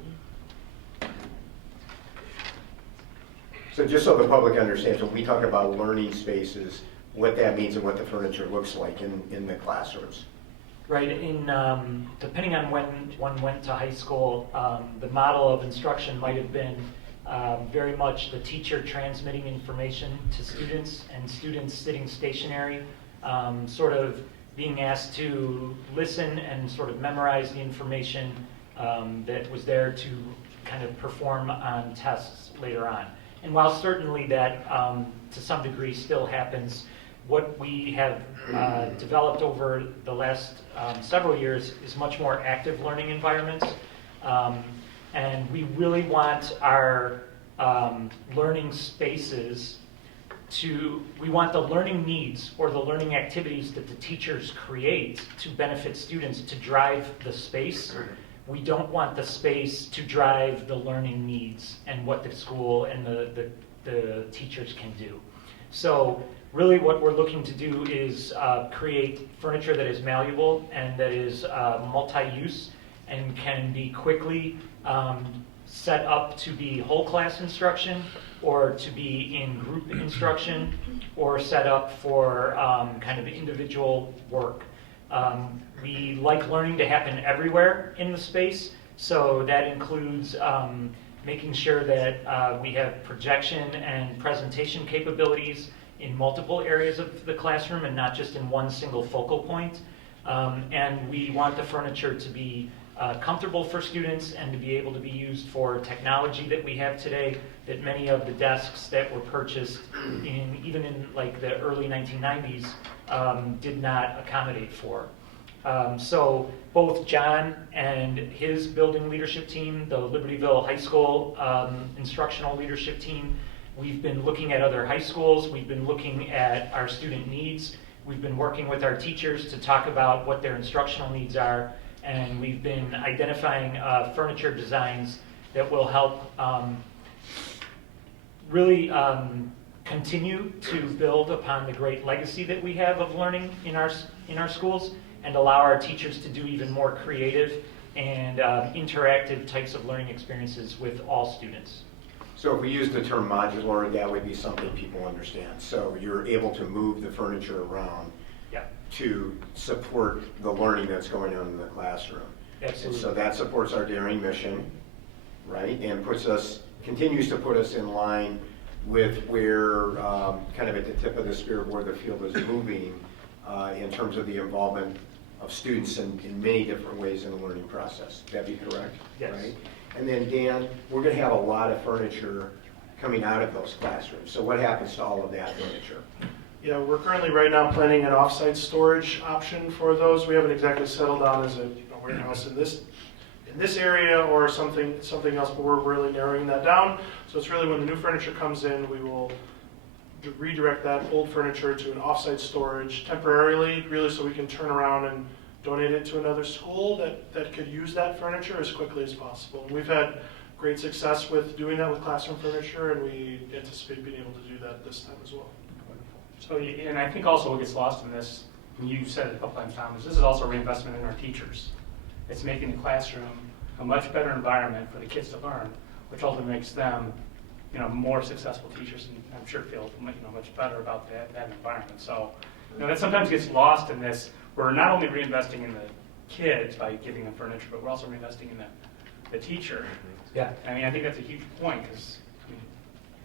So just so the public understands, when we talk about learning spaces, what that means and what the furniture looks like in the classrooms. Right, depending on when one went to high school, the model of instruction might have been very much the teacher transmitting information to students and students sitting stationary, sort of being asked to listen and sort of memorize the information that was there to kind of perform on tests later on. And while certainly that to some degree still happens, what we have developed over the last several years is much more active learning environments. And we really want our learning spaces we want the learning needs or the learning activities that the teachers create to benefit students to drive the space. We don't want the space to drive the learning needs and what the school and the teachers can do. So really what we're looking to do is create furniture that is malleable and that is multi-use and can be quickly set up to be whole class instruction or to be in group instruction or set up for kind of individual work. We like learning to happen everywhere in the space, so that includes making sure that we have projection and presentation capabilities in multiple areas of the classroom and not just in one single focal point. And we want the furniture to be comfortable for students and to be able to be used for technology that we have today that many of the desks that were purchased even in like the early 1990s did not accommodate for. So both John and his building leadership team, the Libertyville High School instructional leadership team, we've been looking at other high schools, we've been looking at our student needs, we've been working with our teachers to talk about what their instructional needs are, and we've been identifying furniture designs that will help really continue to build upon the great legacy that we have of learning in our schools and allow our teachers to do even more creative and interactive types of learning experiences with all students. So if we use the term modular, that would be something people understand. So you're able to move the furniture around to support the learning that's going on in the classroom. Absolutely. And so that supports our daring mission, right? And continues to put us in line with where kind of at the tip of the spear of where the field is moving in terms of the involvement of students in many different ways in the learning process. Would that be correct? Yes. Right? And then Dan, we're going to have a lot of furniture coming out of those classrooms. So what happens to all of that furniture? Yeah, we're currently right now planning an off-site storage option for those. We haven't exactly settled on as a warehouse in this area or something else, but we're really narrowing that down. So it's really when the new furniture comes in, we will redirect that old furniture to an off-site storage temporarily, really so we can turn around and donate it to another school that could use that furniture as quickly as possible. And we've had great success with doing that with classroom furniture, and we anticipate being able to do that this time as well. So, and I think also what gets lost in this, and you said it a couple times, Tom, is this is also a reinvestment in our teachers. It's making the classroom a much better environment for the kids to learn, which ultimately makes them, more successful teachers, and I'm sure feel, much better about that environment. So, that sometimes gets lost in this. We're not only reinvesting in the kids by giving them furniture, but we're also reinvesting in the teacher. Yeah. I mean, I think that's a huge point because.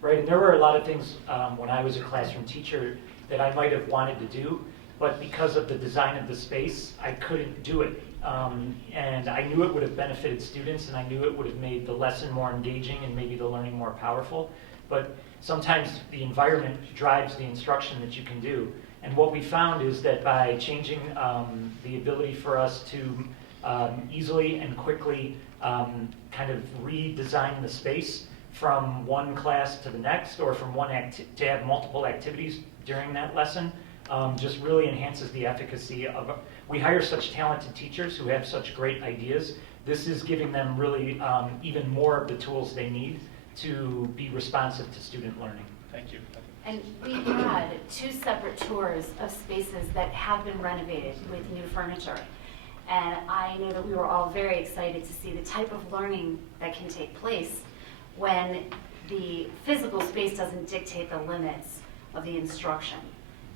Right, and there were a lot of things when I was a classroom teacher that I might have wanted to do, but because of the design of the space, I couldn't do it. And I knew it would have benefited students, and I knew it would have made the lesson more engaging and maybe the learning more powerful. But sometimes the environment drives the instruction that you can do. And what we found is that by changing the ability for us to easily and quickly kind of redesign the space from one class to the next, or from to have multiple activities during that lesson, just really enhances the efficacy of. We hire such talented teachers who have such great ideas. This is giving them really even more of the tools they need to be responsive to student learning. Thank you. And we've had 2 separate tours of spaces that have been renovated with new furniture. And I know that we were all very excited to see the type of learning that can take place when the physical space doesn't dictate the limits of the instruction.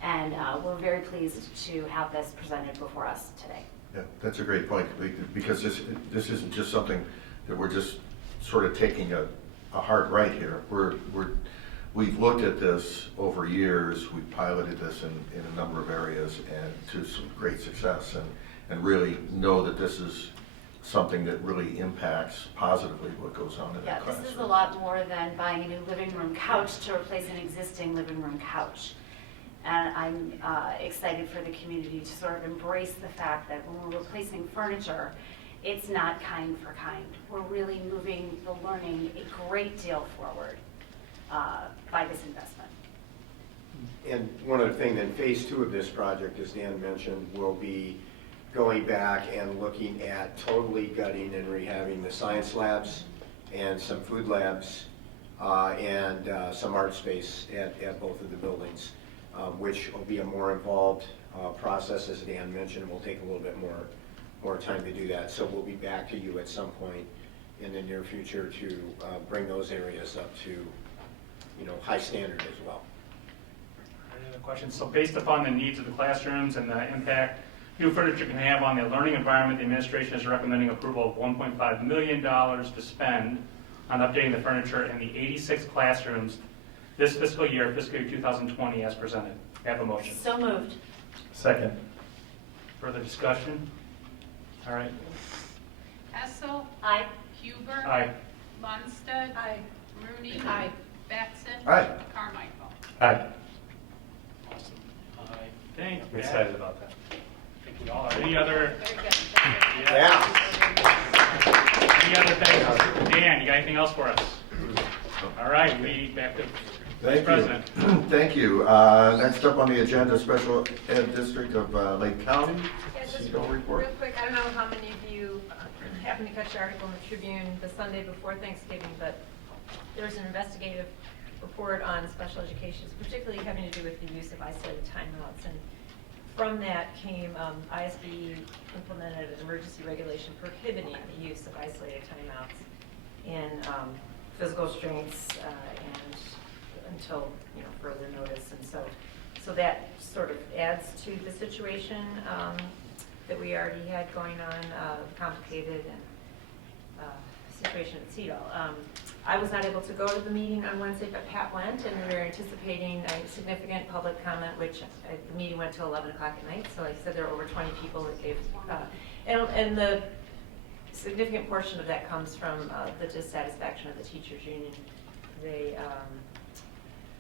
And we're very pleased to have this presented before us today. Yeah, that's a great point, because this isn't just something that we're just sort of taking a a hard right here. We've looked at this over years. We've piloted this in a number of areas and to some great success, and really know that this is something that really impacts positively what goes on in that classroom. This is a lot more than buying a new living room couch to replace an existing living room couch. And I'm excited for the community to sort of embrace the fact that when we're replacing furniture, it's not kind for kind. We're really moving the learning a great deal forward by this investment. And one other thing, then phase 2 of this project, as Dan mentioned, will be going back and looking at totally gutting and rehabbing the science labs and some food labs and some art space at both of the buildings, which will be a more involved process, as Dan mentioned. It will take a little bit more time to do that. So we'll be back to you at some point in the near future to bring those areas up to, high standard as well. Any other questions? So based upon the needs of the classrooms and the impact new furniture can have on the learning environment, the administration is recommending approval of $1.5 million to spend on updating the furniture in the 86 classrooms this fiscal year 2020 as presented. I have a motion. So moved. Second. Further discussion? All right. Hessel. Aye. Huber. Aye. Lundstedt. Aye. Rooney. Aye. Batson. Aye. Carmichael. Aye. Awesome. I think I'm excited about that. I think we all are. Any other? Very good. Yeah. Any other things? Dan, you got anything else for us? All right, we back to Vice President. Thank you. Next up on the agenda, Special Ed District of Lake County. Yeah, just CEO report. real quick, I don't know how many of you happened to catch the article in the Tribune the Sunday before Thanksgiving, but there's an investigative report on special education, particularly having to do with the use of isolated timeouts. And from that came ISB implemented an emergency regulation prohibiting the use of isolated timeouts in physical restraints and until further notice. And so that sort of adds to the situation that we already had going on, complicated and situation at CEDAL. I was not able to go to the meeting on Wednesday, but Pat went, and we were anticipating a significant public comment, which the meeting went till 11 o'clock at night, so I said there were over 20 people that gave, and the significant portion of that comes from the dissatisfaction of the teachers union. They,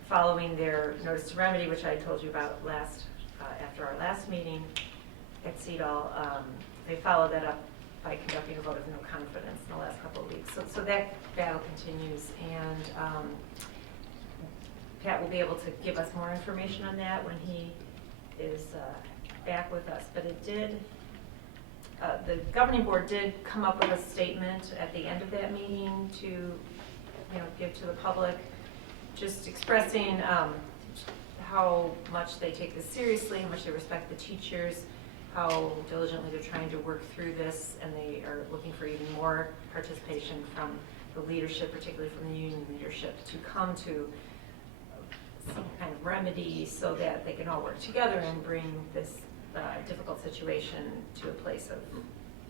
following their notice to remedy, which I told you about after our last meeting at CEDAL, they followed that up by conducting a vote of no confidence in the last couple of weeks. So that battle continues, and Pat will be able to give us more information on that when he is back with us. But it did, the governing board did come up with a statement at the end of that meeting to, give to the public, just expressing how much they take this seriously, how much they respect the teachers, how diligently they're trying to work through this, and they are looking for even more participation from the leadership, particularly from the union leadership, to come to some kind of remedy so that they can all work together and bring this difficult situation to a place of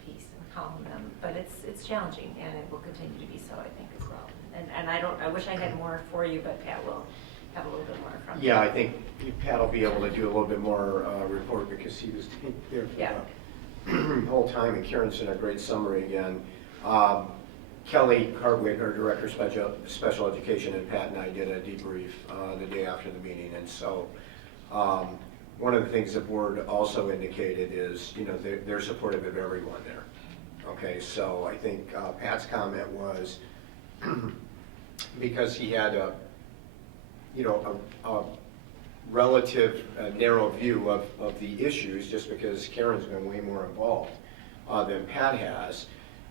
peace and calm them. But it's challenging, and it will continue to be so, I think, as well. And I wish I had more for you, but Pat will have a little bit more from you. Yeah, I think Pat will be able to do a little bit more report because he was there for the whole time, and Karen's done a great summary again. Kelly Hardwick, our Director of Special Education, and Pat and I did a debrief the day after the meeting, and so one of the things the board also indicated is, they're supportive of everyone there. Okay, so I think Pat's comment was because he had a relative narrow view of the issues, just because Karen's been way more involved than Pat has,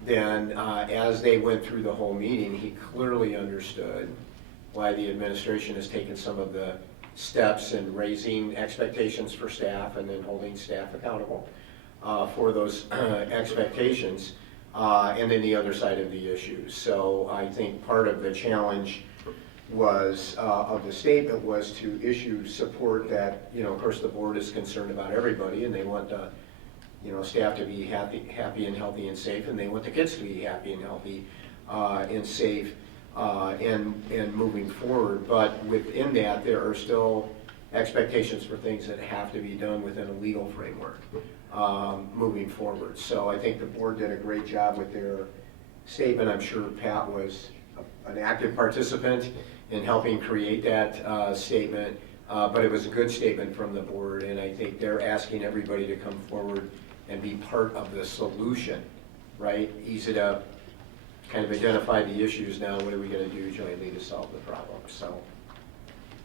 then as they went through the whole meeting, he clearly understood why the administration has taken some of the steps in raising expectations for staff and then holding staff accountable for those expectations, and then the other side of the issues. So I think part of the challenge was of the statement was to issue support that, of course, the board is concerned about everybody, and they want the staff to be happy and healthy and safe, and they want the kids to be happy and healthy and safe. and moving forward. But within that, there are still expectations for things that have to be done within a legal framework moving forward. So I think the board did a great job with their statement. I'm sure Pat was an active participant in helping create that statement, but it was a good statement from the board, and I think they're asking everybody to come forward and be part of the solution, right? Easy to kind of identify the issues now. What are we going to do jointly to solve the problem? So,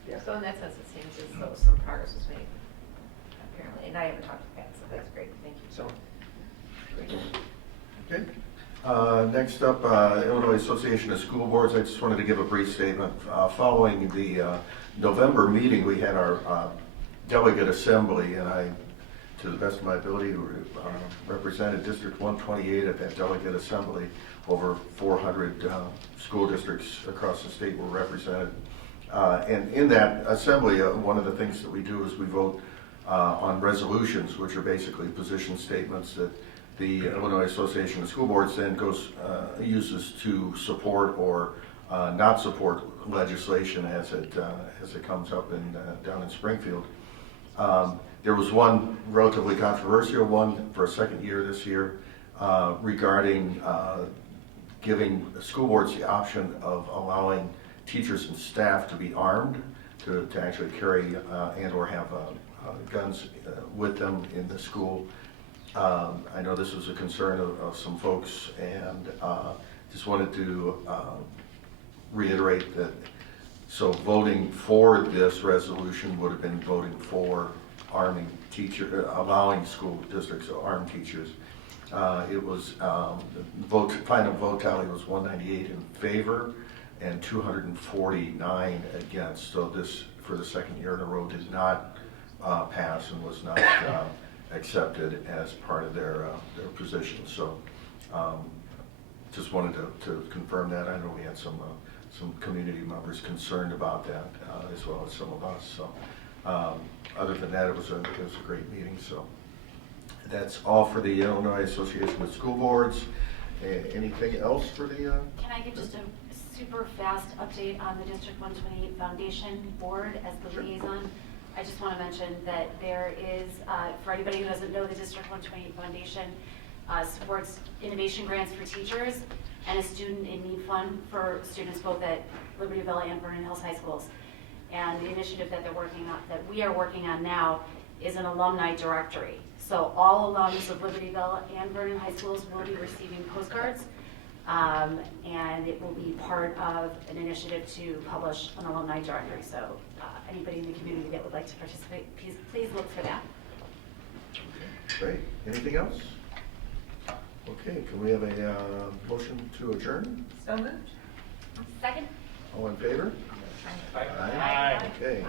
yeah. So in that sense, it seems as though some progress was made, apparently. And I haven't talked to Pat, so that's great. Thank you. So, Okay. Next up, Illinois Association of School Boards. I just wanted to give a brief statement. Following the November meeting, we had our delegate assembly, and I, to the best of my ability, represented District 128 at that delegate assembly. Over 400 school districts across the state were represented. And in that assembly, one of the things that we do is we vote on resolutions, which are basically position statements that the Illinois Association of School Boards then uses to support or not support legislation as it comes up down in Springfield. There was one relatively controversial one for a second year this year regarding giving school boards the option of allowing teachers and staff to be armed, to actually carry and or have guns with them in the school. I know this was a concern of some folks, and just wanted to reiterate that, so voting for this resolution would have been voting for allowing school districts to arm teachers. It was, the final vote tally was 198 in favor and 249 against. So this, for the second year in a row, did not pass and was not accepted as part of their position. So just wanted to confirm that. I know we had some community members concerned about that, as well as some of us. So other than that, it was a great meeting. So that's all for the Illinois Association of School Boards. Anything else for the? Can I give just a super fast update on the District 128 Foundation Board as the liaison? I just want to mention that there is, for anybody who doesn't know, the District 128 Foundation supports innovation grants for teachers and a student in need fund for students both at Libertyville and Vernon Hills High Schools. And the initiative that we are working on now is an alumni directory. So all alums of Libertyville and Vernon High Schools will be receiving postcards, and it will be part of an initiative to publish an alumni directory. So anybody in the community that would like to participate, please look for that. Great. Anything else? Okay, can we have a motion to adjourn? So moved. Second. All in favor? Aye. Aye. Okay.